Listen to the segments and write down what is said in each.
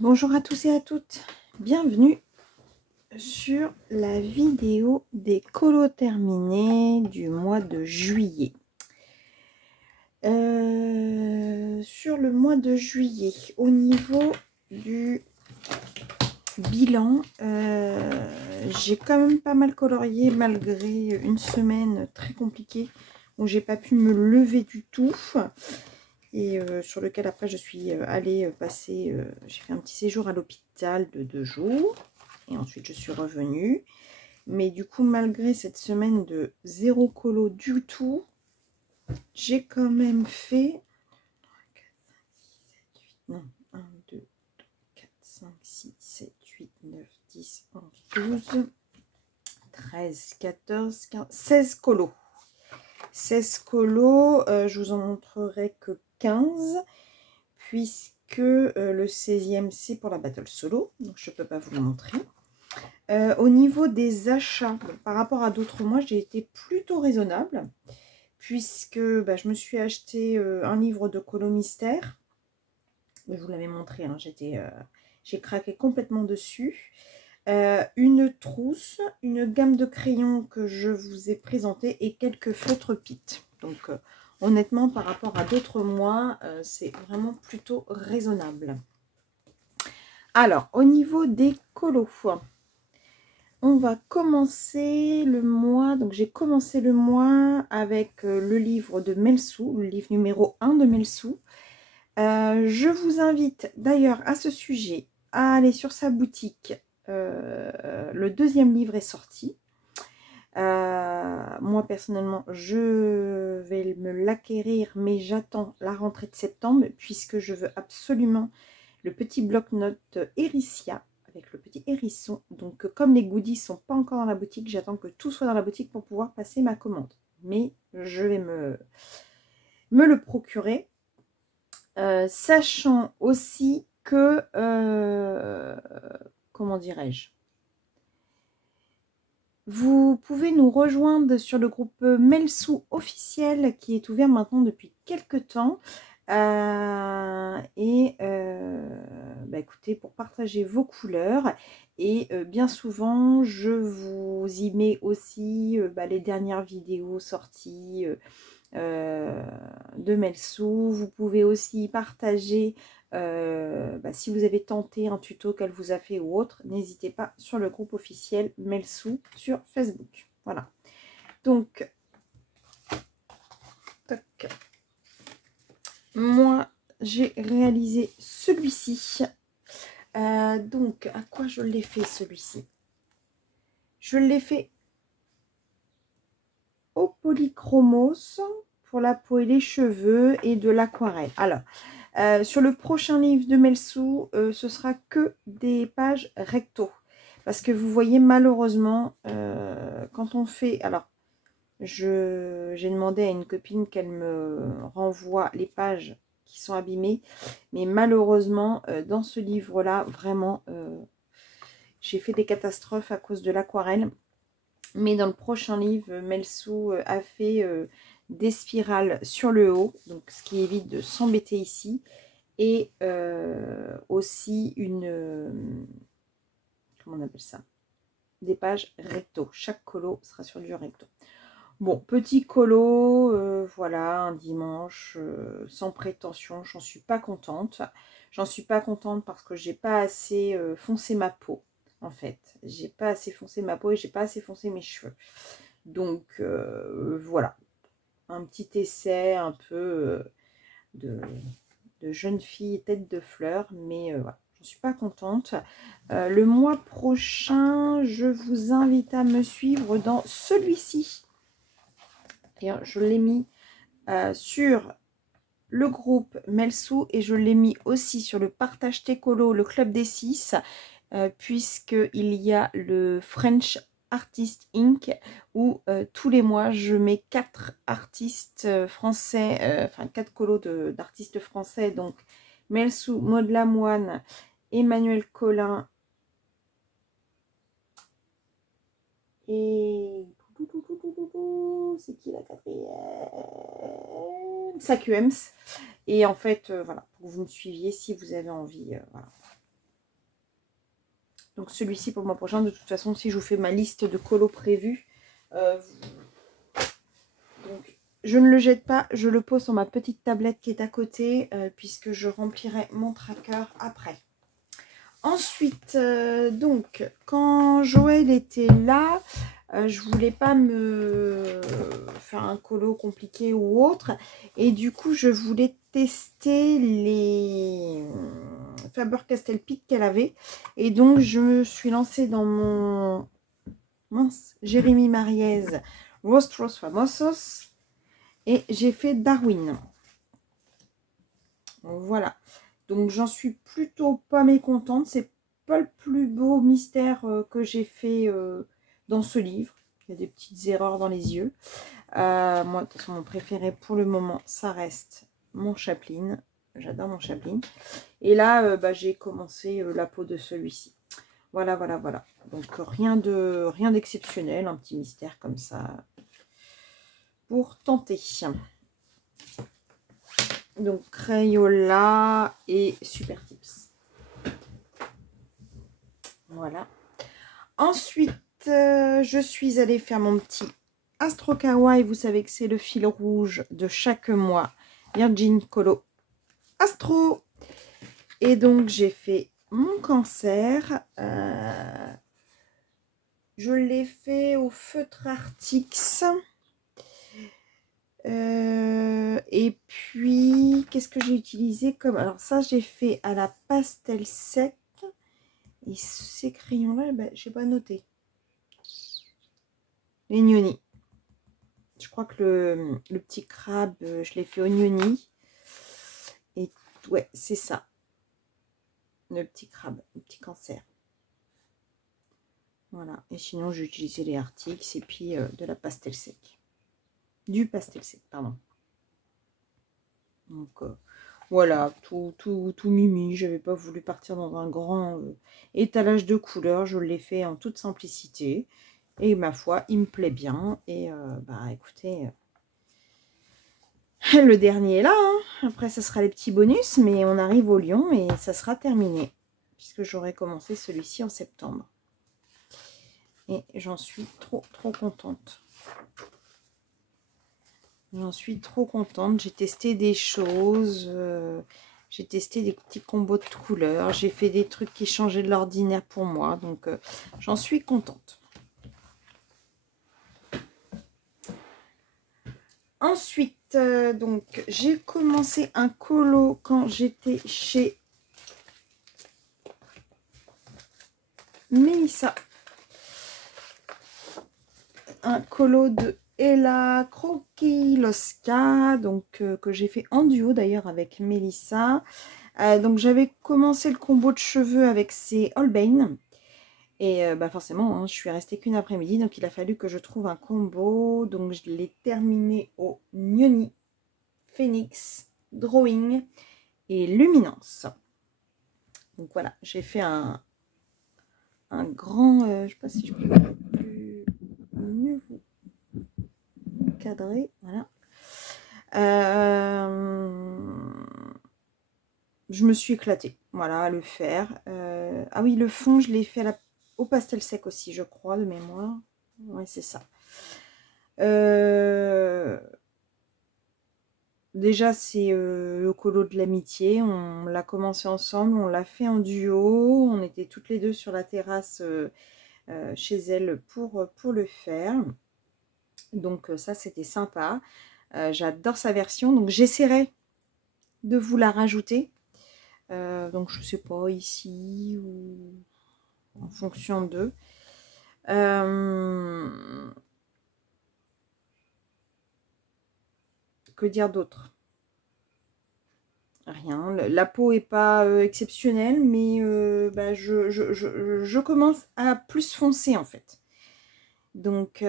Bonjour à tous et à toutes, bienvenue sur la vidéo des colos terminés du mois de juillet. Sur le mois de juillet, au niveau du bilan, j'ai quand même pas mal colorié malgré une semaine très compliquée où j'ai pas pu me lever du tout. Et sur lequel après je suis allée passer, j'ai fait un petit séjour à l'hôpital de 2 jours et ensuite je suis revenue. Mais du coup, malgré cette semaine de zéro colo du tout, j'ai quand même fait 1, 2, 4, 5, 6, 7, 8, 9, 10, 11, 12, 13, 14, 15, 16 colos. 16 colos, je vous en montrerai que 15 puisque le 16e c'est pour la battle solo, donc je ne peux pas vous le montrer. Au niveau des achats, par rapport à d'autres mois, j'ai été plutôt raisonnable, puisque je me suis acheté un livre de colo mystère. Je vous l'avais montré, hein, j'ai craqué complètement dessus. Une trousse, une gamme de crayons que je vous ai présenté et quelques feutres Pitt. Donc honnêtement, par rapport à d'autres mois, c'est vraiment plutôt raisonnable. Alors, au niveau des colos, on va commencer le mois. Donc, j'ai commencé le mois avec le livre de Melsou, le livre numéro 1 de Melsou. Je vous invite d'ailleurs à ce sujet à aller sur sa boutique. Le deuxième livre est sorti. Moi personnellement je vais me l'acquérir, mais j'attends la rentrée de septembre puisque je veux absolument le petit bloc-notes Ericia avec le petit hérisson. Donc comme les goodies sont pas encore dans la boutique, j'attends que tout soit dans la boutique pour pouvoir passer ma commande, mais je vais me le procurer, sachant aussi que comment dirais-je, vous pouvez nous rejoindre sur le groupe Melsou officiel qui est ouvert maintenant depuis quelques temps. Écoutez, pour partager vos couleurs. Et bien souvent, je vous y mets aussi les dernières vidéos sorties de Melsou. Vous pouvez aussi partager si vous avez tenté un tuto qu'elle vous a fait ou autre, n'hésitez pas sur le groupe officiel Melsou sur Facebook. Voilà. Donc, toc. Moi, j'ai réalisé celui-ci. Donc, à quoi je l'ai fait celui-ci? Je l'ai fait au polychromos pour la peau et les cheveux et de l'aquarelle. Alors, sur le prochain livre de Melsou, ce sera que des pages recto. Parce que vous voyez, malheureusement, quand on fait... Alors, j'ai demandé à une copine qu'elle me renvoie les pages qui sont abîmées. Mais malheureusement, dans ce livre-là, vraiment, j'ai fait des catastrophes à cause de l'aquarelle. Mais dans le prochain livre, Melsou a fait des spirales sur le haut, donc ce qui évite de s'embêter ici. Et aussi une... comment on appelle ça? Des pages recto. Chaque colo sera sur du recto. Bon, petit colo, voilà, un dimanche, sans prétention, j'en suis pas contente. J'en suis pas contente parce que j'ai pas assez foncé ma peau, en fait. J'ai pas assez foncé ma peau et j'ai pas assez foncé mes cheveux. Donc, voilà. Un petit essai un peu de jeune fille tête de fleur, mais voilà. Je ne suis pas contente. Le mois prochain, je vous invite à me suivre dans celui-ci. Je l'ai mis sur le groupe Melsou et je l'ai mis aussi sur le partage Técolo, le club des 6, puisqu'il y a le French Artist Inc. où tous les mois je mets 4 artistes français, enfin 4 colos d'artistes français, donc Melsou, Maud Lamoine, Emmanuel Collin et c'est qui la quatrième? Sakuems. Et en fait, voilà, pour que vous me suiviez si vous avez envie. Voilà. Donc celui-ci pour le mois prochain, de toute façon, si je vous fais ma liste de colos prévus, donc je ne le jette pas, je le pose sur ma petite tablette qui est à côté, puisque je remplirai mon tracker après. Ensuite, donc, quand Joël était là, je voulais pas me faire un colo compliqué ou autre. Et du coup, je voulais tester les Faber-Castell Pic qu'elle avait. Et donc, je me suis lancée dans mon Jérémy Mariez Rostros Famosos. Et j'ai fait Darwin. Voilà. Donc j'en suis plutôt pas mécontente. C'est pas le plus beau mystère que j'ai fait dans ce livre. Il y a des petites erreurs dans les yeux. Moi, de toute façon, mon préféré pour le moment, ça reste mon Chaplin. J'adore mon Chaplin. Et là, j'ai commencé la peau de celui-ci. Voilà, voilà, voilà. Donc rien d'exceptionnel. Un petit mystère comme ça pour tenter. Donc Crayola et Super Tips. Voilà. Ensuite, je suis allée faire mon petit Astro Kawaii. Vous savez que c'est le fil rouge de chaque mois. Virgin Colo Astro. Et donc, j'ai fait mon cancer. Je l'ai fait au feutre Artix. Et puis, qu'est-ce que j'ai utilisé comme... Alors ça, j'ai fait à la pastel sec. Et ces crayons-là, je n'ai pas noté. Les Gnoni. Je crois que le petit crabe, je l'ai fait au Gnoni. Et ouais, c'est ça. Le petit crabe, le petit cancer. Voilà. Et sinon, j'ai utilisé les Artix et puis de la pastel sec. Du pastel sec, pardon. Donc, voilà, tout mimi. Je n'avais pas voulu partir dans un grand étalage de couleurs. Je l'ai fait en toute simplicité. Et ma foi, il me plaît bien. Et écoutez, le dernier est là. Hein. Après, ça sera les petits bonus. Mais on arrive au lion et ça sera terminé. Puisque j'aurai commencé celui-ci en septembre. Et j'en suis trop contente. J'en suis trop contente. J'ai testé des choses. J'ai testé des petits combos de couleurs. J'ai fait des trucs qui changeaient de l'ordinaire pour moi. Donc, j'en suis contente. Ensuite, donc, j'ai commencé un colo quand j'étais chez Mélissa. Un colo de Ella Krokiloska, donc que j'ai fait en duo d'ailleurs avec Mélissa. Donc j'avais commencé le combo de cheveux avec ces Holbein. Et forcément, hein, je suis restée qu'une après-midi, donc il a fallu que je trouve un combo. Donc je l'ai terminé au Gnoni, Phoenix, Drawing et Luminance. Donc voilà, j'ai fait un grand... je ne sais pas si je peux plus mieux vous cadrer. Voilà. Je me suis éclatée, voilà, à le faire. Ah oui, le fond, je l'ai fait au pastel sec aussi, je crois, de mémoire. Oui, c'est ça. Déjà, c'est le colo de l'amitié. On l'a commencé ensemble, on l'a fait en duo. On était toutes les deux sur la terrasse chez elle pour le faire. Donc ça, c'était sympa. J'adore sa version. Donc j'essaierai de vous la rajouter. Donc je sais pas, ici ou en fonction d'eux. Que dire d'autre? Rien. La peau est pas exceptionnelle, mais je commence à plus foncer en fait. Donc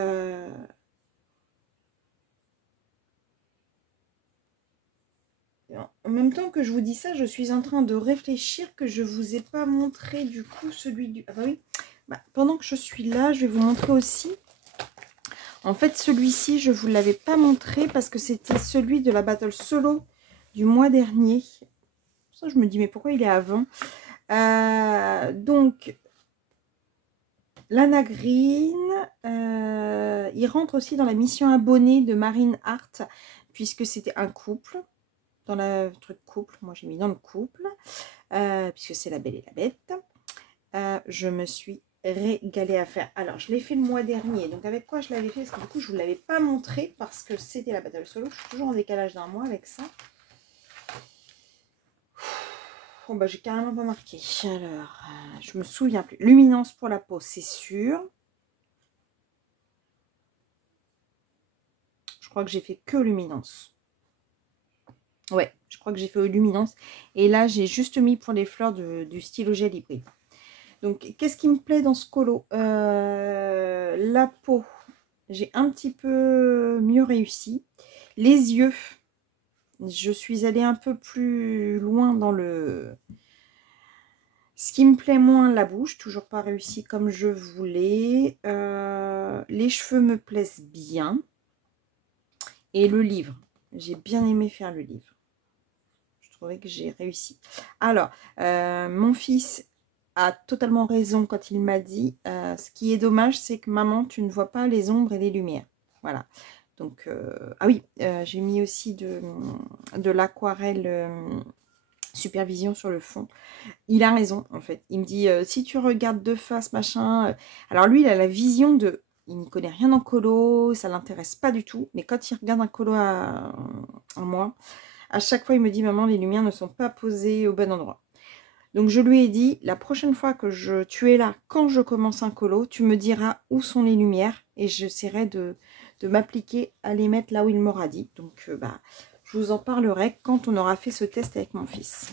en même temps que je vous dis ça, je suis en train de réfléchir que je vous ai pas montré du coup celui du... Ah bah oui, pendant que je suis là, je vais vous montrer aussi. En fait, celui-ci, je ne vous l'avais pas montré parce que c'était celui de la battle solo du mois dernier. Ça, je me dis, mais pourquoi il est avant? Donc, Lana Green, il rentre aussi dans la mission abonnée de Marine Hart, puisque c'était un couple. Dans le truc couple, moi j'ai mis dans le couple, puisque c'est La Belle et la Bête. Je me suis régalée à faire. Alors, je l'ai fait le mois dernier. Donc, avec quoi je l'avais fait? Parce que du coup, je ne vous l'avais pas montré parce que c'était la Battle Solo. Je suis toujours en décalage d'un mois avec ça. Bon, bah, j'ai carrément pas marqué. Alors, je me souviens plus. Luminance pour la peau, c'est sûr. Je crois que j'ai fait que Luminance. Ouais, je crois que j'ai fait Luminance. Et là, j'ai juste mis pour les fleurs du stylo gel hybride. Donc, qu'est-ce qui me plaît dans ce colo? La peau, j'ai un petit peu mieux réussi. Les yeux, je suis allée un peu plus loin dans le... Ce qui me plaît moins, la bouche, toujours pas réussi comme je voulais. Les cheveux me plaisent bien. Et le livre, j'ai bien aimé faire le livre. Je trouvais que j'ai réussi. Alors, mon fils a totalement raison quand il m'a dit ce qui est dommage, c'est que maman, tu ne vois pas les ombres et les lumières. Voilà. Donc, ah oui, j'ai mis aussi de l'aquarelle supervision sur le fond. Il a raison, en fait. Il me dit, si tu regardes de face, machin... Alors lui, il a la vision de... Il n'y connaît rien en colo, ça l'intéresse pas du tout. Mais quand il regarde un colo à moi, à chaque fois, il me dit, maman, les lumières ne sont pas posées au bon endroit. Donc, je lui ai dit, la prochaine fois que tu es là, quand je commence un colo, tu me diras où sont les lumières et j'essaierai de m'appliquer à les mettre là où il m'aura dit. Donc, bah, je vous en parlerai quand on aura fait ce test avec mon fils.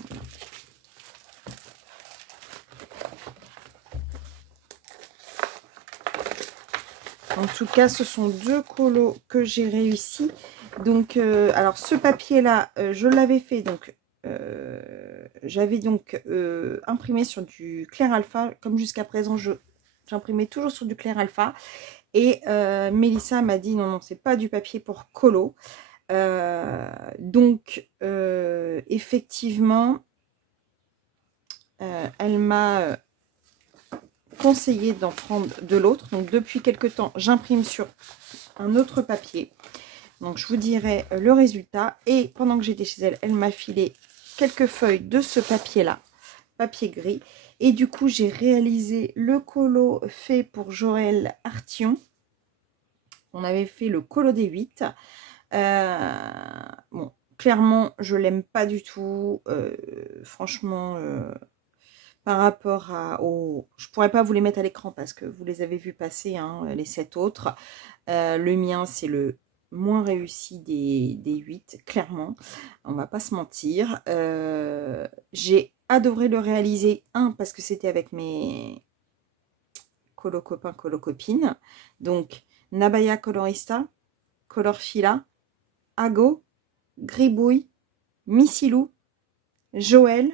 En tout cas, ce sont 2 colos que j'ai réussi. Donc, alors ce papier-là, je l'avais fait. Donc, j'avais donc imprimé sur du Clair Alpha. Comme jusqu'à présent, j'imprimais toujours sur du Clair Alpha. Et Mélissa m'a dit, non, non, c'est pas du papier pour colo. Donc, effectivement, elle m'a conseillé d'en prendre de l'autre. Donc, depuis quelques temps, j'imprime sur un autre papier. Donc, je vous dirai le résultat. Et pendant que j'étais chez elle, elle m'a filé quelques feuilles de ce papier-là, papier gris. Et du coup, j'ai réalisé le colo fait pour Joël Artion. On avait fait le colo des 8. Bon, clairement, je l'aime pas du tout. Franchement, par rapport au... Je pourrais pas vous les mettre à l'écran parce que vous les avez vus passer, hein, les 7 autres. Le mien, c'est le moins réussi des 8, clairement. On va pas se mentir. J'ai adoré le réaliser. Parce que c'était avec mes colo copains, colo copines. Donc, Nabaya Colorista, Colorfila, Ago, Gribouille, Missilou, Joël.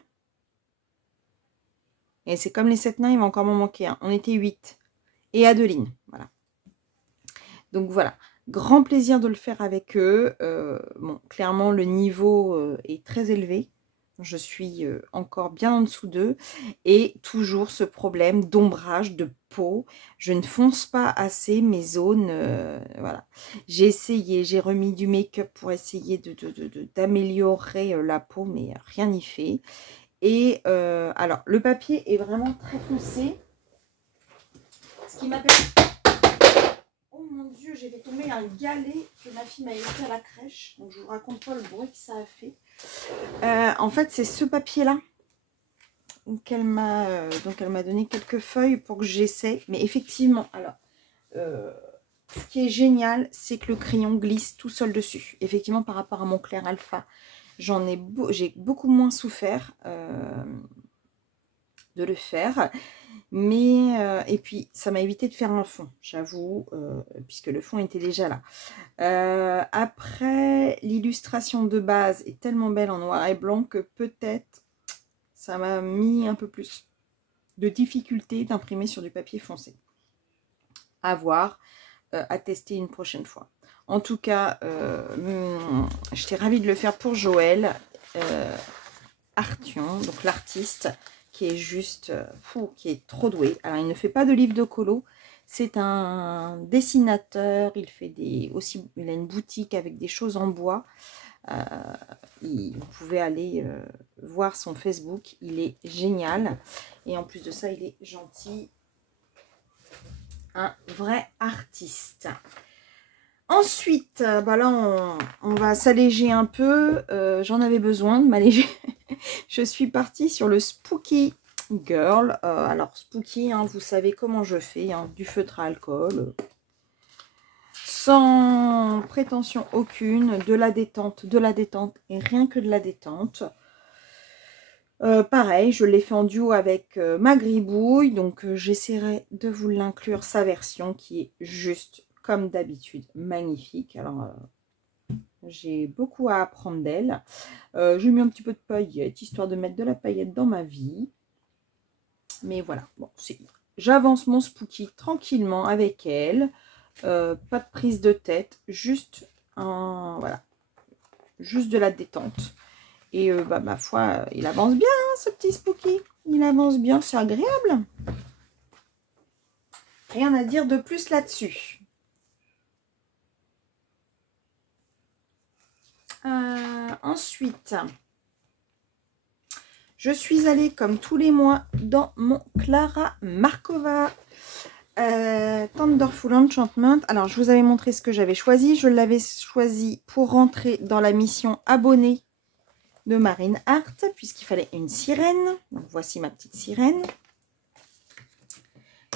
Et c'est comme les 7 nains, il va encore m'en manquer un. On était 8. Et Adeline, voilà. Donc voilà, grand plaisir de le faire avec eux. Bon, clairement, le niveau est très élevé. Je suis encore bien en dessous d'eux. Et toujours ce problème d'ombrage, de peau. Je ne fonce pas assez mes zones. Voilà. J'ai essayé, j'ai remis du make-up pour essayer d'améliorer la peau, mais rien n'y fait. Et alors, le papier est vraiment très foncé. Ce qui m'appelle... Oh mon Dieu, j'ai fait tomber un galet que ma fille m'a laissé à la crèche. Donc, je vous raconte pas le bruit que ça a fait. En fait, c'est ce papier-là qu'elle m'a donné quelques feuilles pour que j'essaie. Mais effectivement, alors, ce qui est génial, c'est que le crayon glisse tout seul dessus. Effectivement, par rapport à mon Clair Alpha, j'ai beaucoup moins souffert de le faire. Mais, et puis, ça m'a évité de faire un fond, j'avoue, puisque le fond était déjà là. Après, l'illustration de base est tellement belle en noir et blanc que peut-être ça m'a mis un peu plus de difficulté d'imprimer sur du papier foncé. À voir, à tester une prochaine fois. En tout cas, j'étais ravie de le faire pour Joël Artion, donc l'artiste, qui est juste fou, qui est trop doué. Alors, il ne fait pas de livre de colo. C'est un dessinateur. Il fait aussi, il a une boutique avec des choses en bois. Vous pouvez aller voir son Facebook. Il est génial. Et en plus de ça, il est gentil. Un vrai artiste. Ensuite, bah là, on va s'alléger un peu. J'en avais besoin de m'alléger. Je suis partie sur le Spooky Girl. Alors, Spooky, hein, vous savez comment je fais. Hein, du feutre à alcool. Sans prétention aucune. De la détente et rien que de la détente. Pareil, je l'ai fait en duo avec ma gribouille. Donc, j'essaierai de vous l'inclure, sa version qui est juste comme d'habitude, magnifique. Alors, j'ai beaucoup à apprendre d'elle. J'ai mis un petit peu de paillettes, histoire de mettre de la paillette dans ma vie. Mais voilà, bon, j'avance mon Spooky tranquillement avec elle. Pas de prise de tête, juste voilà, juste de la détente. Et bah, ma foi, il avance bien, hein, ce petit Spooky. Il avance bien, c'est agréable. Rien à dire de plus là-dessus. Ensuite, je suis allée comme tous les mois dans mon Clara Markova Thunderful Enchantment. Alors, je vous avais montré ce que j'avais choisi. Je l'avais choisi pour rentrer dans la mission abonnée de Marine Art, puisqu'il fallait une sirène. Donc, voici ma petite sirène.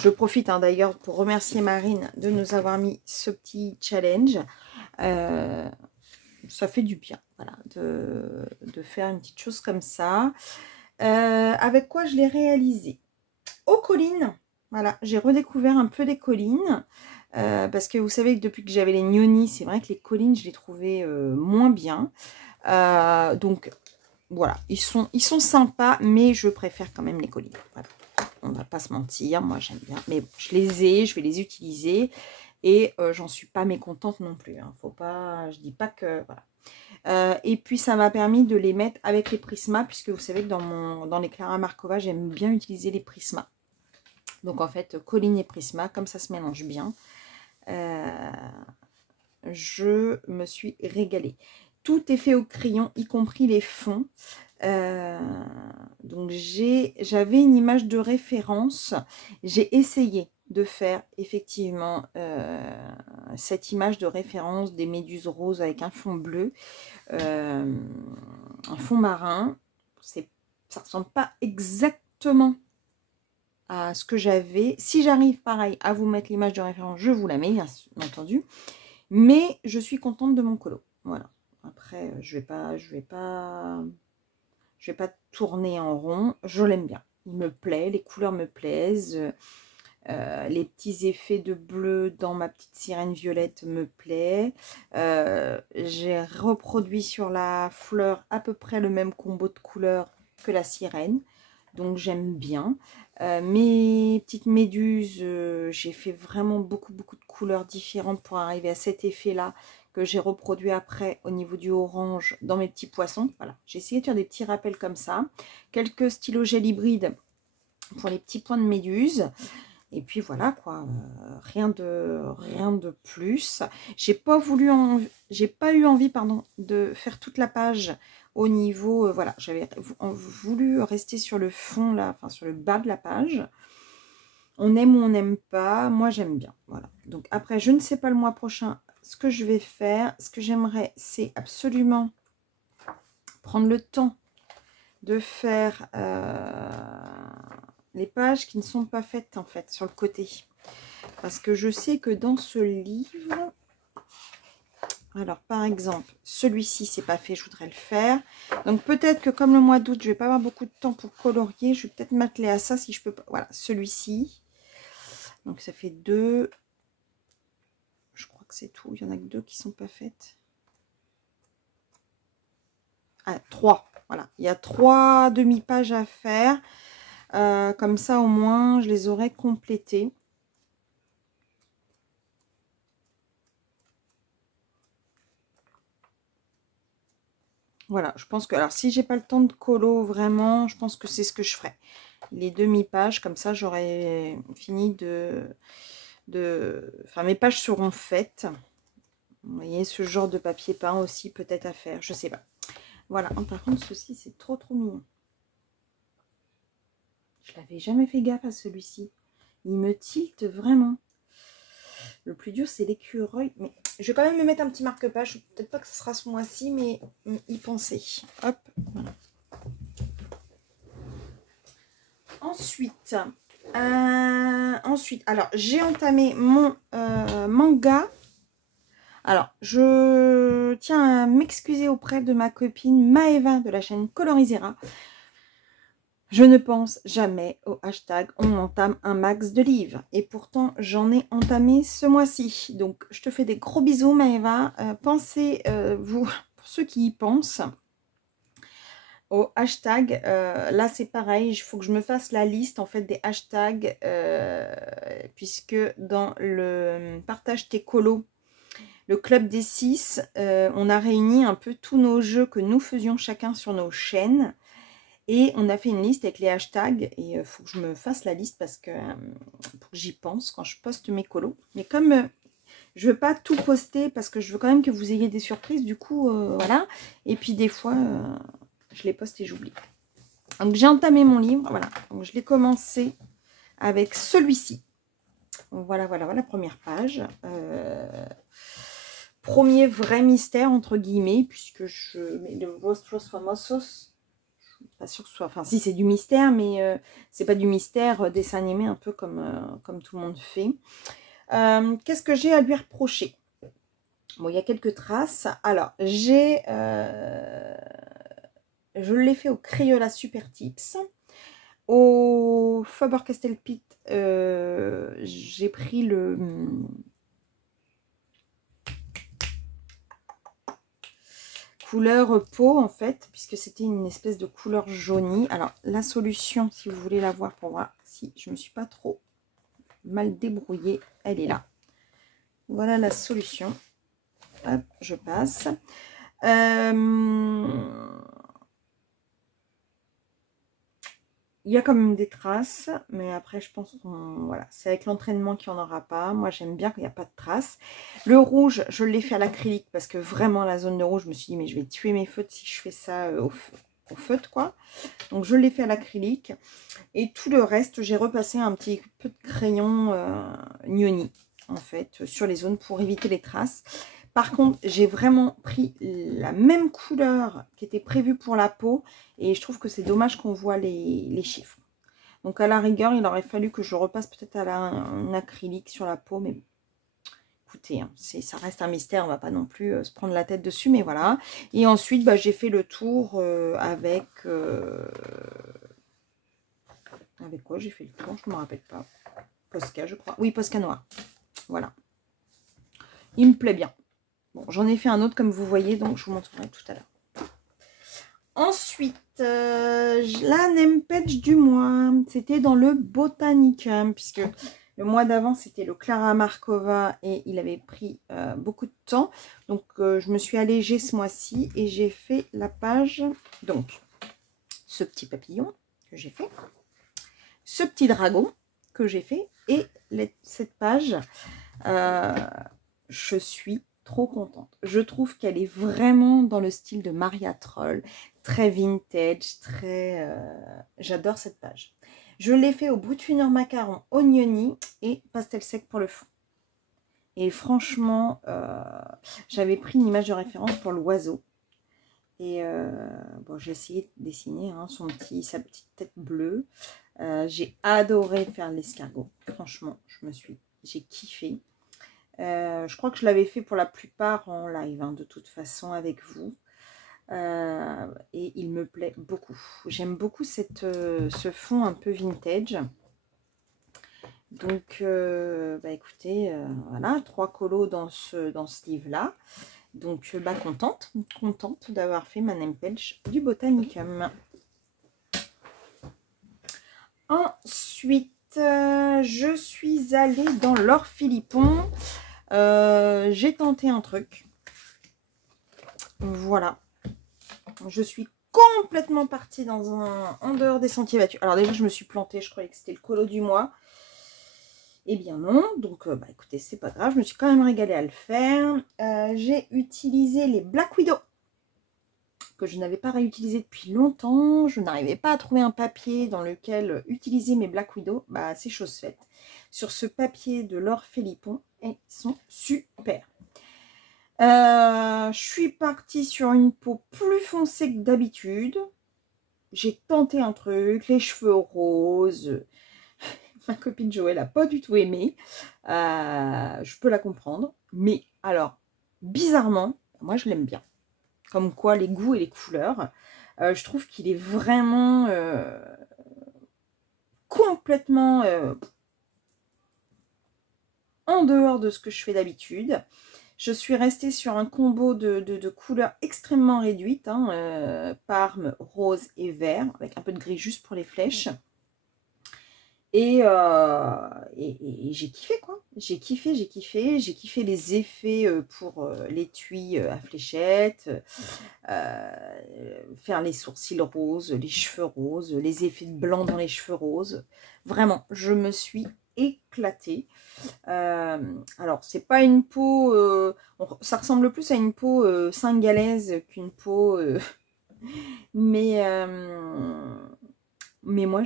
Je profite hein, d'ailleurs pour remercier Marine de nous avoir mis ce petit challenge. Ça fait du bien, voilà, de faire une petite chose comme ça. Avec quoi je l'ai réalisé? Aux collines, voilà, j'ai redécouvert un peu les collines. Parce que vous savez que depuis que j'avais les gnoni, c'est vrai que les collines, je les trouvais moins bien. Donc, voilà, ils sont sympas, mais je préfère quand même les collines. Voilà. On ne va pas se mentir, moi j'aime bien. Mais bon, je les ai, je vais les utiliser. Et j'en suis pas mécontente non plus. Hein. Faut pas, je dis pas que... Voilà. Et puis ça m'a permis de les mettre avec les prismas, puisque vous savez que dans les Clara Markova, j'aime bien utiliser les prismas. Donc en fait, colline et prisma, comme ça se mélange bien. Je me suis régalée. Tout est fait au crayon, y compris les fonds. Donc j'avais une image de référence. J'ai essayé de faire effectivement cette image de référence des méduses roses avec un fond bleu, un fond marin. Ça ne ressemble pas exactement à ce que j'avais. Si j'arrive pareil à vous mettre l'image de référence, je vous la mets bien entendu. Mais je suis contente de mon colo. Voilà. Après, je vais pas tourner en rond. Je l'aime bien. Il me plaît, les couleurs me plaisent. Les petits effets de bleu dans ma petite sirène violette me plaît. J'ai reproduit sur la fleur à peu près le même combo de couleurs que la sirène. Donc j'aime bien. Mes petites méduses, j'ai fait vraiment beaucoup de couleurs différentes pour arriver à cet effet-là que j'ai reproduit après au niveau du orange dans mes petits poissons. Voilà, j'ai essayé de faire des petits rappels comme ça. Quelques stylos gel hybrides pour les petits points de méduse. Et puis voilà quoi, rien de plus. J'ai pas eu envie pardon, de faire toute la page au niveau, voilà, j'avais voulu rester sur le fond là, enfin sur le bas de la page. On aime ou on n'aime pas, moi j'aime bien, voilà. Donc après, je ne sais pas le mois prochain ce que je vais faire. Ce que j'aimerais, c'est absolument prendre le temps de faire les pages qui ne sont pas faites en fait sur le côté. Parce que je sais que dans ce livre, alors par exemple, celui-ci c'est pas fait, je voudrais le faire. Donc peut-être que comme le mois d'août, je vais pas avoir beaucoup de temps pour colorier, je vais peut-être m'atteler à ça si je peux pas. Voilà, celui-ci. Donc ça fait 2. Je crois que c'est tout. Il y en a que 2 qui sont pas faites. Ah, 3. Voilà, il y a 3 demi-pages à faire. Comme ça au moins je les aurai complétées. Voilà, je pense que... Alors, si j'ai pas le temps de colo, vraiment, je pense que c'est ce que je ferai. Les demi-pages, comme ça, j'aurai fini Enfin, mes pages seront faites. Vous voyez, ce genre de papier peint aussi peut-être à faire, je sais pas. Voilà, oh, par contre, ceci, c'est trop mignon. Je l'avais jamais fait gaffe à celui-ci. Il me tilte vraiment. Le plus dur, c'est l'écureuil. Mais je vais quand même me mettre un petit marque-page. Peut-être pas que ce sera ce mois-ci, mais y penser. Hop, voilà. Ensuite, alors, j'ai entamé mon manga. Alors, je tiens à m'excuser auprès de ma copine Maëva de la chaîne Colorisera. Je ne pense jamais au hashtag on entame un max de livres. Et pourtant, j'en ai entamé ce mois-ci. Donc, je te fais des gros bisous, Maëva. Pensez, vous, pour ceux qui y pensent, au hashtag. Là, c'est pareil. Il faut que je me fasse la liste, en fait, des hashtags. Puisque dans le partage tes colos, le club des 6, on a réuni un peu tous nos jeux que nous faisions chacun sur nos chaînes. Et on a fait une liste avec les hashtags. Et il faut que je me fasse la liste parce que j'y pense quand je poste mes colos. Mais comme je ne veux pas tout poster parce que je veux quand même que vous ayez des surprises. Du coup, voilà. Et puis des fois, je les poste et j'oublie. Donc j'ai entamé mon livre. Voilà. Donc je l'ai commencé avec celui-ci. Voilà, la première page. Premier vrai mystère, entre guillemets, puisque je mets le Rostros Famosos. Pas sûr que ce soit... Enfin, si, c'est du mystère, mais c'est pas du mystère dessin animé, un peu comme tout le monde fait. Qu'est-ce que j'ai à lui reprocher? Bon, il y a quelques traces. Alors, je l'ai fait au Crayola Super Tips. Au Faber-Castell Pitt, j'ai pris le... couleur peau en fait, puisque c'était une espèce de couleur jaunie. Alors la solution, si vous voulez la voir pour voir si je me suis pas trop mal débrouillée, elle est là. Voilà la solution. Hop, je passe. Il y a quand même des traces, mais après je pense qu'on... Voilà, c'est avec l'entraînement qu'il n'y en aura pas. Moi j'aime bien qu'il n'y a pas de traces. Le rouge, je l'ai fait à l'acrylique parce que vraiment la zone de rouge, je me suis dit mais je vais tuer mes feutres si je fais ça au feutre quoi. Donc je l'ai fait à l'acrylique. Et tout le reste, j'ai repassé un petit peu de crayon Nioni en fait sur les zones pour éviter les traces. Par contre, j'ai vraiment pris la même couleur qui était prévue pour la peau. Et je trouve que c'est dommage qu'on voit les chiffres. Donc à la rigueur, il aurait fallu que je repasse peut-être à un acrylique sur la peau. Mais écoutez, hein, ça reste un mystère. On ne va pas non plus se prendre la tête dessus. Mais voilà. Et ensuite, bah, j'ai fait le tour avec... avec quoi j'ai fait le tour? Je ne me rappelle pas. Posca, je crois. Oui, Posca noir. Voilà. Il me plaît bien. Bon, j'en ai fait un autre comme vous voyez, donc je vous montrerai tout à l'heure. Ensuite, la name page du mois, c'était dans le Botanicum, puisque le mois d'avant, c'était le Clara Markova et il avait pris beaucoup de temps. Donc, je me suis allégée ce mois-ci et j'ai fait la page, donc, ce petit papillon que j'ai fait, ce petit dragon que j'ai fait et cette page, je suis trop contente. Je trouve qu'elle est vraiment dans le style de Maria Troll, très vintage, très... J'adore cette page. Je l'ai fait au bout de fineur macaron, ognoni et pastel sec pour le fond. Et franchement, j'avais pris une image de référence pour l'oiseau. Et bon, j'ai essayé de dessiner hein, sa petite tête bleue. J'ai adoré faire l'escargot. Franchement, j'ai kiffé. Je crois que je l'avais fait pour la plupart en live, hein, de toute façon, avec vous. Et il me plaît beaucoup. J'aime beaucoup ce fond un peu vintage. Donc, bah écoutez, voilà, 3 colos dans ce livre-là. Donc, bah, contente d'avoir fait ma name page du Botanicum. Ensuite, je suis allée dans Laure Philippon. J'ai tenté un truc. Voilà. Je suis complètement partie en dehors des sentiers battus. Alors déjà, je me suis plantée, je croyais que c'était le colo du mois. Eh bien non, donc bah, écoutez, c'est pas grave, je me suis quand même régalée à le faire. J'ai utilisé les Black Widow, que je n'avais pas réutilisé depuis longtemps. Je n'arrivais pas à trouver un papier dans lequel utiliser mes Black Widow. Bah, c'est chose faite. Sur ce papier de Laure Philippon, ils sont super. Je suis partie sur une peau plus foncée que d'habitude. J'ai tenté un truc, les cheveux roses. Ma copine Joël n'a pas du tout aimé. Je peux la comprendre. Mais alors, bizarrement, moi je l'aime bien. Comme quoi, les goûts et les couleurs. Je trouve qu'il est vraiment complètement en dehors de ce que je fais d'habitude. Je suis restée sur un combo de couleurs extrêmement réduites. Parme, rose et vert. Avec un peu de gris juste pour les flèches. Et j'ai kiffé quoi, j'ai kiffé les effets pour l'étui à fléchettes, faire les sourcils roses, les cheveux roses, les effets de blanc dans les cheveux roses. Vraiment, je me suis éclatée. Alors, c'est pas une peau, ça ressemble plus à une peau singalaise qu'une peau, mais moi,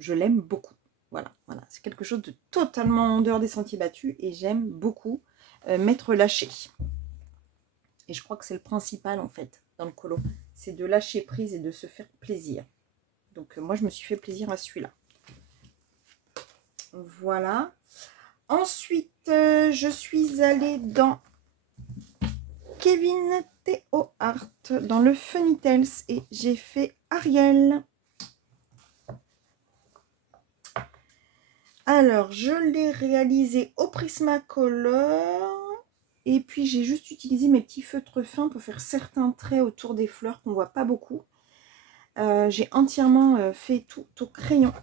je l'aime beaucoup. Voilà. C'est quelque chose de totalement en dehors des sentiers battus et j'aime beaucoup m'être lâché. Et je crois que c'est le principal en fait dans le colo. C'est de lâcher prise et de se faire plaisir. Donc moi je me suis fait plaisir à celui-là. Voilà. Ensuite, je suis allée dans Kevin Theo Art, dans le Funny Tales et j'ai fait Ariel. Alors, je l'ai réalisé au Prismacolor. Et puis, j'ai juste utilisé mes petits feutres fins pour faire certains traits autour des fleurs qu'on ne voit pas beaucoup. J'ai entièrement fait tout au crayon.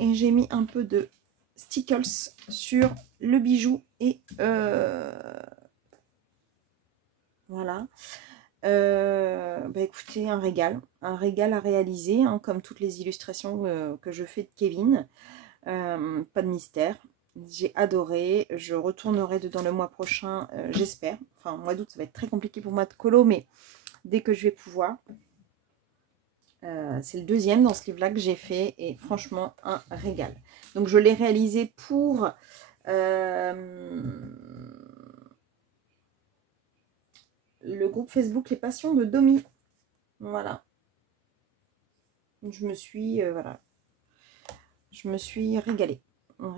Et j'ai mis un peu de stickers sur le bijou. Et voilà. Bah écoutez, un régal à réaliser, hein, comme toutes les illustrations que je fais de Kevin. Pas de mystère, j'ai adoré. Je retournerai dedans le mois prochain, j'espère. Enfin, mois d'août, ça va être très compliqué pour moi de colo, mais dès que je vais pouvoir. C'est le deuxième dans ce livre-là que j'ai fait et franchement, un régal. Donc, je l'ai réalisé pour le groupe Facebook Les Passions de Domi. Voilà. Je me suis, voilà. Je me suis régalée. Alors,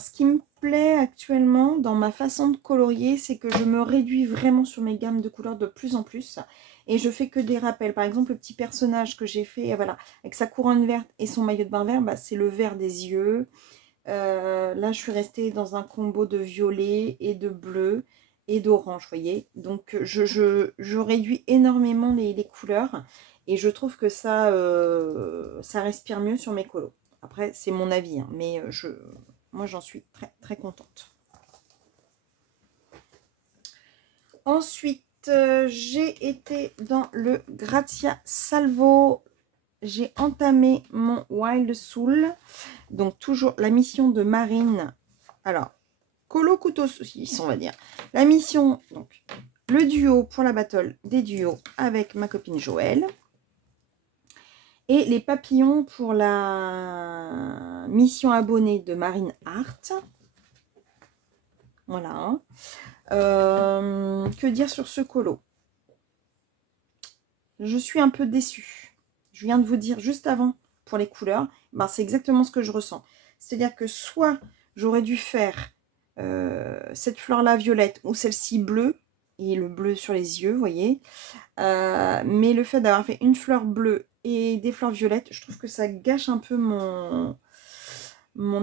ce qui me plaît actuellement dans ma façon de colorier, c'est que je me réduis vraiment sur mes gammes de couleurs de plus en plus. Et je fais que des rappels. Par exemple, le petit personnage que j'ai fait, voilà, avec sa couronne verte et son maillot de bain vert, bah, c'est le vert des yeux. Là, je suis restée dans un combo de violet et de bleu et d'orange, vous voyez. Donc, je réduis énormément les couleurs. Et je trouve que ça respire mieux sur mes colos. Après, c'est mon avis, hein, mais moi, j'en suis très, très contente. Ensuite, j'ai été dans le Grazia Salvo. J'ai entamé mon Wild Soul. Donc, toujours la mission de Marine. Alors, colo couteau saucisse, on va dire. La mission, donc, le duo pour la battle des duos avec ma copine Joël. Et les papillons pour la mission abonnée de Marine Art. Voilà. Que dire sur ce colo? Je suis un peu déçue. Je viens de vous dire juste avant pour les couleurs, ben c'est exactement ce que je ressens. C'est-à-dire que soit j'aurais dû faire cette fleur-là violette ou celle-ci bleue, et le bleu sur les yeux, vous voyez. Mais le fait d'avoir fait une fleur bleue et des fleurs violettes, je trouve que ça gâche un peu mon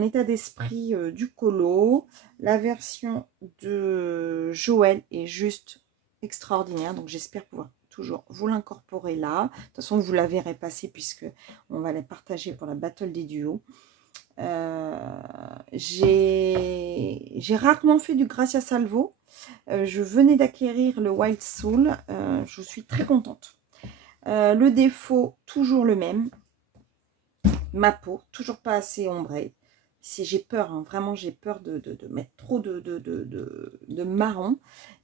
état d'esprit du colo. La version de Joël est juste extraordinaire, donc j'espère pouvoir toujours vous l'incorporer là. De toute façon, vous la verrez passer puisque on va les partager pour la battle des duos. J'ai rarement fait du Grazia Salvo. Je venais d'acquérir le White Soul. Je suis très contente. Le défaut, toujours le même. Ma peau, toujours pas assez ombrée. J'ai peur, hein, vraiment j'ai peur de mettre trop de marron.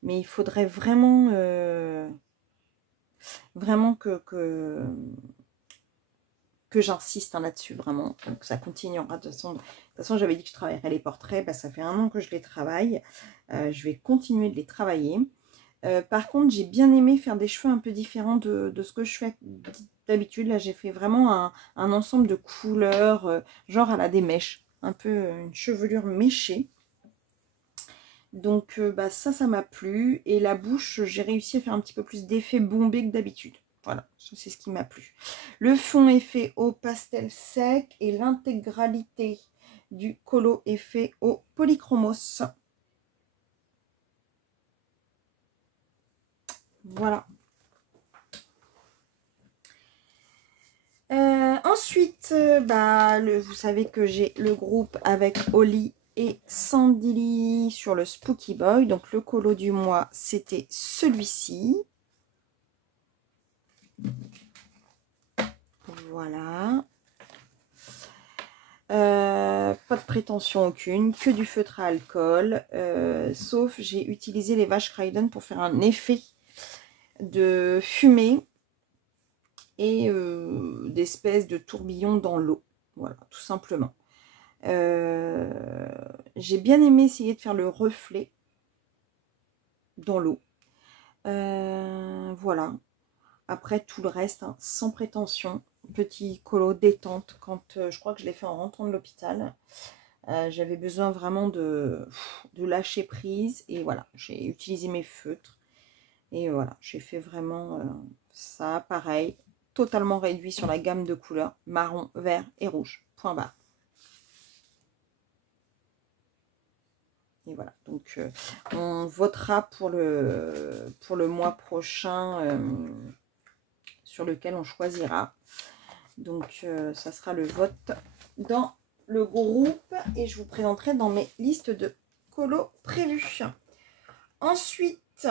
Mais il faudrait vraiment, vraiment que j'insiste hein, là-dessus, vraiment. Donc ça continuera. De toute façon, j'avais dit que je travaillerais les portraits. Bah, ça fait 1 an que je les travaille. Je vais continuer de les travailler. Par contre, j'ai bien aimé faire des cheveux un peu différents de ce que je fais d'habitude. Là, j'ai fait vraiment un ensemble de couleurs, genre à la des mèches. Un peu une chevelure méchée. Donc, bah, ça m'a plu. Et la bouche, j'ai réussi à faire un petit peu plus d'effet bombé que d'habitude. Voilà, c'est ce qui m'a plu. Le fond est fait au pastel sec et l'intégralité du colo est fait au polychromos. Voilà. Ensuite, bah, vous savez que j'ai le groupe avec Oli et Sandily sur le Spooky Boy. Donc le colo du mois, c'était celui-ci. Voilà. Pas de prétention aucune, que du feutre à alcool. Sauf j'ai utilisé les vaches Craydon pour faire un effet de fumée et d'espèces de tourbillons dans l'eau. Voilà, tout simplement. J'ai bien aimé essayer de faire le reflet dans l'eau. Voilà. Après, tout le reste, hein, sans prétention. Petit colo détente. Quand je crois que je l'ai fait en rentrant de l'hôpital. J'avais besoin vraiment de lâcher prise. Et voilà, j'ai utilisé mes feutres. Et voilà, j'ai fait vraiment ça. Pareil, totalement réduit sur la gamme de couleurs. Marron, vert et rouge. Point barre. Et voilà, donc on votera pour le mois prochain sur lequel on choisira. Donc ça sera le vote dans le groupe et je vous présenterai dans mes listes de colos prévues. Ensuite,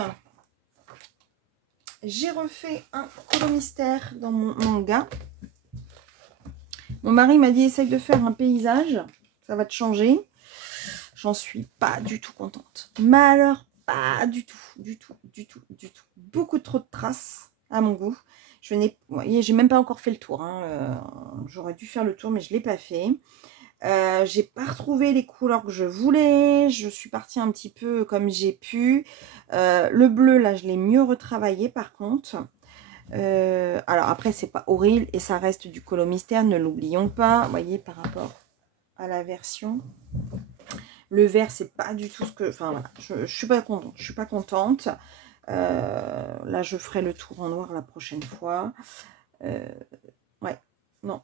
j'ai refait un colo mystère dans mon manga. Mon mari m'a dit essaye de faire un paysage, ça va te changer. J'en suis pas du tout contente. Mais alors, pas du tout, du tout. Beaucoup trop de traces à mon goût. Je n'ai, vous voyez, j'ai même pas encore fait le tour. Hein. J'aurais dû faire le tour, mais je l'ai pas fait. J'ai pas retrouvé les couleurs que je voulais. Je suis partie un petit peu comme j'ai pu. Le bleu, là, je l'ai mieux retravaillé par contre. Alors après, c'est pas horrible et ça reste du colo mystère, ne l'oublions pas. Vous voyez, par rapport à la version. Le vert, c'est pas du tout ce que... Enfin, voilà, je suis pas contente. Je suis pas contente. Là, je ferai le tour en noir la prochaine fois. Ouais, non.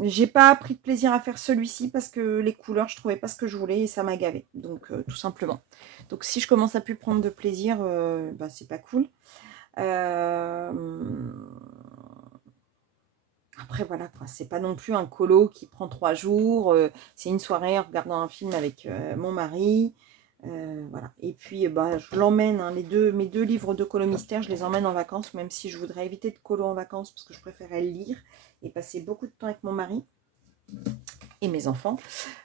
J'ai pas pris de plaisir à faire celui-ci parce que les couleurs, je trouvais pas ce que je voulais et ça m'a gavé. Donc, tout simplement. Donc, si je commence à plus prendre de plaisir, bah, c'est pas cool. Après, voilà, c'est pas non plus un colo qui prend 3 jours. C'est une soirée en regardant un film avec mon mari. Voilà. Et puis, bah, je l'emmène, hein, mes deux livres de colo mystère, je les emmène en vacances, même si je voudrais éviter de colo en vacances parce que je préférais le lire et passer beaucoup de temps avec mon mari et mes enfants.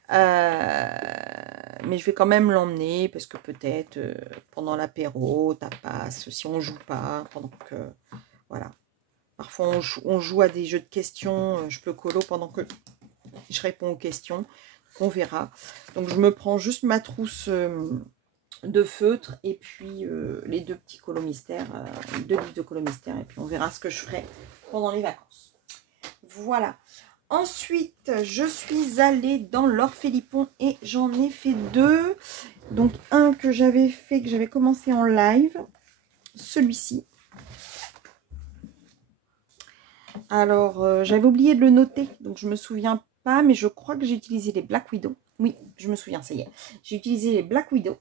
Mais je vais quand même l'emmener parce que peut-être pendant l'apéro, tapas, si on joue pas, pendant que... Voilà. Parfois, on joue à des jeux de questions. Je peux colo pendant que je réponds aux questions. On verra. Donc, je me prends juste ma trousse de feutre et puis les deux petits colos mystères, 2 livres de colos mystères. Et puis, on verra ce que je ferai pendant les vacances. Voilà. Ensuite, je suis allée dans l'Orphélippon et j'en ai fait 2. Donc, un que j'avais fait, que j'avais commencé en live. Celui-ci. Alors, j'avais oublié de le noter, donc je me souviens pas, mais je crois que j'ai utilisé les Black Widow. Oui, je me souviens, ça y est. J'ai utilisé les Black Widow.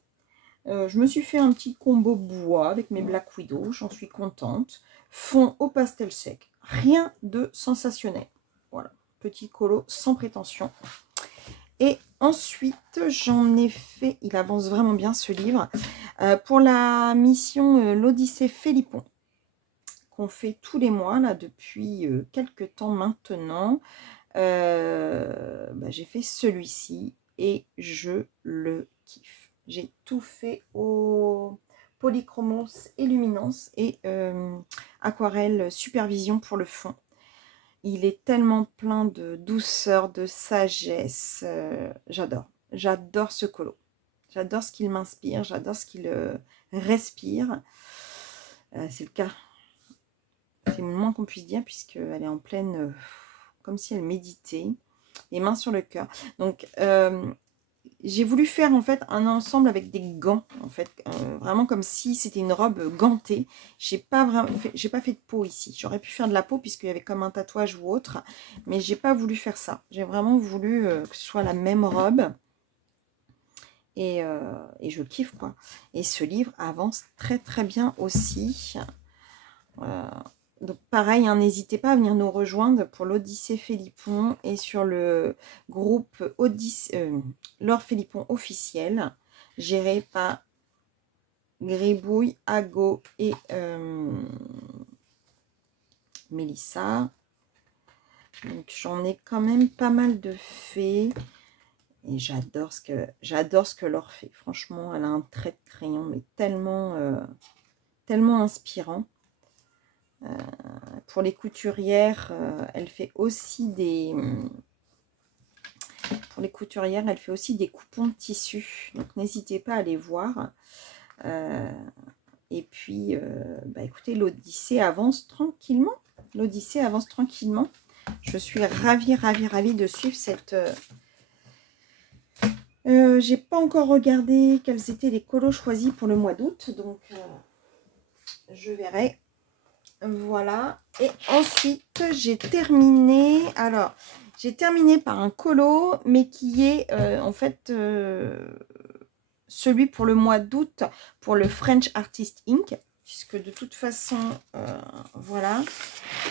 Je me suis fait un petit combo bois avec mes Black Widow, j'en suis contente. Fond au pastel sec, rien de sensationnel. Voilà, petit colo sans prétention. Et ensuite, j'en ai fait, il avance vraiment bien ce livre, pour la mission l'Odyssée Philippon, qu'on fait tous les mois, là, depuis quelques temps maintenant. J'ai fait celui-ci et je le kiffe. J'ai tout fait au polychromos et luminance et aquarelle supervision pour le fond. Il est tellement plein de douceur, de sagesse. J'adore. J'adore ce colo. J'adore ce qu'il m'inspire. J'adore ce qu'il respire. C'est le cas. C'est le moins qu'on puisse dire puisqu'elle est en pleine... comme si elle méditait. Les mains sur le cœur. Donc, j'ai voulu faire en fait un ensemble avec des gants. En fait, vraiment comme si c'était une robe gantée. J'ai pas fait de peau ici. J'aurais pu faire de la peau puisqu'il y avait comme un tatouage ou autre. Mais j'ai pas voulu faire ça. J'ai vraiment voulu que ce soit la même robe. Et je kiffe quoi. Et ce livre avance très très bien aussi. Donc pareil, hein, n'hésitez pas à venir nous rejoindre pour l'Odyssée Philippon et sur le groupe Laure Philippon officiel, géré par Gribouille, Ago et Mélissa. Donc j'en ai quand même pas mal de faits. Et j'adore ce que Laure fait. Franchement, elle a un trait de crayon, mais tellement, tellement inspirant. Pour les couturières, elle fait aussi des... Pour les couturières, elle fait aussi des coupons de tissu. Donc, n'hésitez pas à aller voir. Et puis, écoutez, l'Odyssée avance tranquillement. L'Odyssée avance tranquillement. Je suis ravie, ravie, ravie de suivre cette... j'ai pas encore regardé quels étaient les colos choisis pour le mois d'août. Donc, je verrai. Voilà. Et ensuite, j'ai terminé... Alors, j'ai terminé par un colo, mais qui est en fait celui pour le mois d'août, pour le French Artist Inc. Puisque de toute façon, voilà.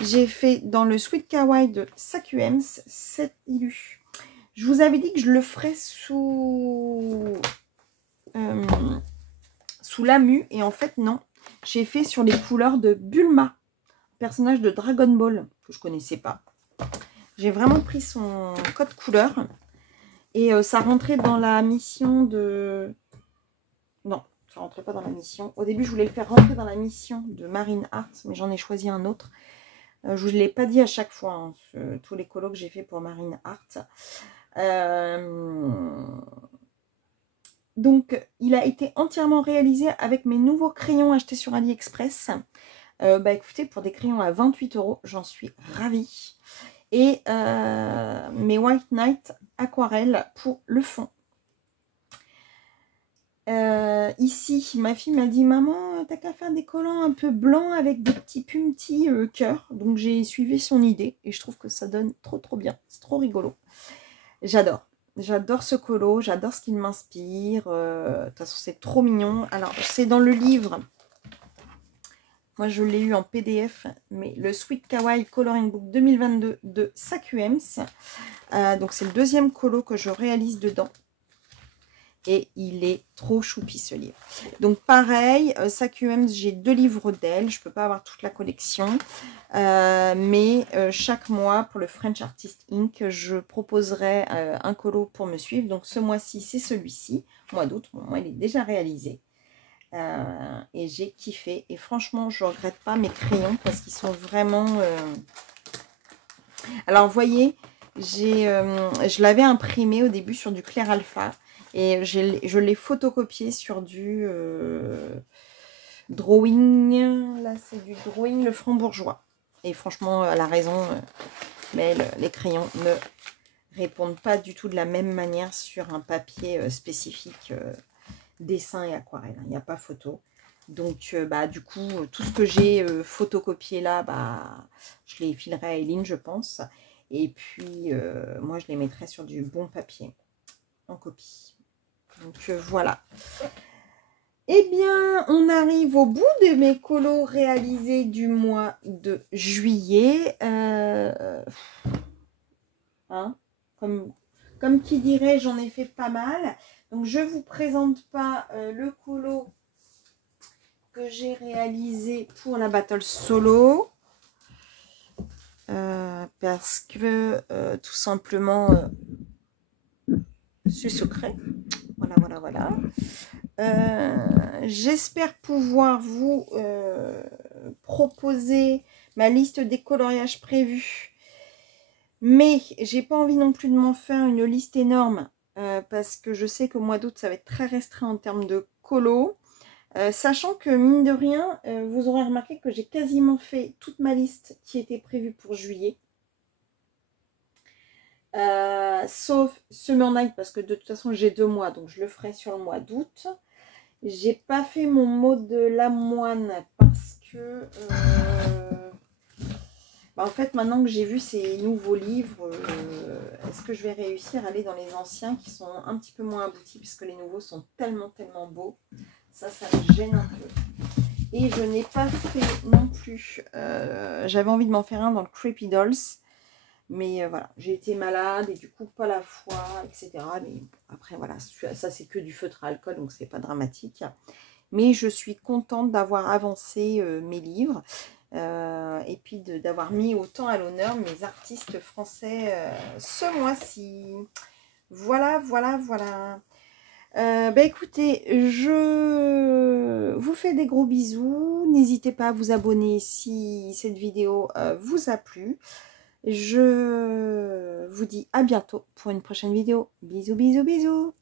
J'ai fait dans le Sweet Kawaii de Sakuems, cet illu. Je vous avais dit que je le ferais sous Lamu. Et en fait, non. J'ai fait sur les couleurs de Bulma, personnage de Dragon Ball, que je connaissais pas. J'ai vraiment pris son code couleur. Et ça rentrait dans la mission de... Non, ça rentrait pas dans la mission. Au début, je voulais le faire rentrer dans la mission de Marine Art, mais j'en ai choisi un autre. Je ne vous l'ai pas dit à chaque fois, hein, tous les colos que j'ai fait pour Marine Art. Donc, il a été entièrement réalisé avec mes nouveaux crayons achetés sur AliExpress. Écoutez, pour des crayons à 28 €, j'en suis ravie. Et mes White Night aquarelles pour le fond. Ici, ma fille m'a dit « Maman, t'as qu'à faire des collants un peu blancs avec des petits puntis cœur. » Donc, j'ai suivi son idée et je trouve que ça donne trop, trop bien. C'est trop rigolo. J'adore. J'adore ce colo. J'adore ce qu'il m'inspire. De toute façon, c'est trop mignon. Alors, c'est dans le livre. Moi, je l'ai eu en PDF. Mais le Sweet Kawaii Coloring Book 2022 de Sakuems. Donc, c'est le deuxième colo que je réalise dedans. Et il est trop choupi ce livre. Donc pareil, Sakuems, j'ai 2 livres d'elle. Je ne peux pas avoir toute la collection. Mais chaque mois, pour le French Artist Inc., je proposerai un colo pour me suivre. Donc ce mois-ci, c'est celui-ci. Mois d'août, bon, moi, il est déjà réalisé. Et j'ai kiffé. Et franchement, je ne regrette pas mes crayons parce qu'ils sont vraiment... Alors, vous voyez, je l'avais imprimé au début sur du Clair Alpha. Et je l'ai photocopié sur du drawing. Là, c'est du drawing le Franc-Bourgeois. Et franchement, elle a raison. Mais les crayons ne répondent pas du tout de la même manière sur un papier spécifique dessin et aquarelle. Il n'y a pas photo. Donc, du coup, tout ce que j'ai photocopié là, je les filerai à Eileen, je pense. Et puis, moi, je les mettrai sur du bon papier en copie. Donc voilà. Eh bien, on arrive au bout de mes colos réalisés du mois de juillet. Comme Comme qui dirait, j'en ai fait pas mal. Donc, je ne vous présente pas le colo que j'ai réalisé pour la battle solo. Parce que tout simplement, c'est secret. Voilà. J'espère pouvoir vous proposer ma liste des coloriages prévus. Mais j'ai pas envie non plus de m'en faire une liste énorme parce que je sais qu'au mois d'août, ça va être très restreint en termes de colo. Sachant que, mine de rien, vous aurez remarqué que j'ai quasiment fait toute ma liste qui était prévue pour juillet. Sauf Summer Night, parce que de toute façon, j'ai 2 mois, donc je le ferai sur le mois d'août. J'ai pas fait mon mot de la moine parce que... en fait, maintenant que j'ai vu ces nouveaux livres, est-ce que je vais réussir à aller dans les anciens qui sont un petit peu moins aboutis, puisque les nouveaux sont tellement beaux. Ça me gêne un peu. Et je n'ai pas fait non plus. J'avais envie de m'en faire un dans le Creepy Dolls. Mais voilà, j'ai été malade et du coup pas la foi, etc. Mais après voilà, ça c'est que du feutre à alcool, donc c'est pas dramatique. Mais je suis contente d'avoir avancé mes livres et puis d'avoir mis autant à l'honneur mes artistes français ce mois-ci. Voilà. Écoutez, je vous fais des gros bisous. N'hésitez pas à vous abonner si cette vidéo vous a plu. Je vous dis à bientôt pour une prochaine vidéo. Bisous.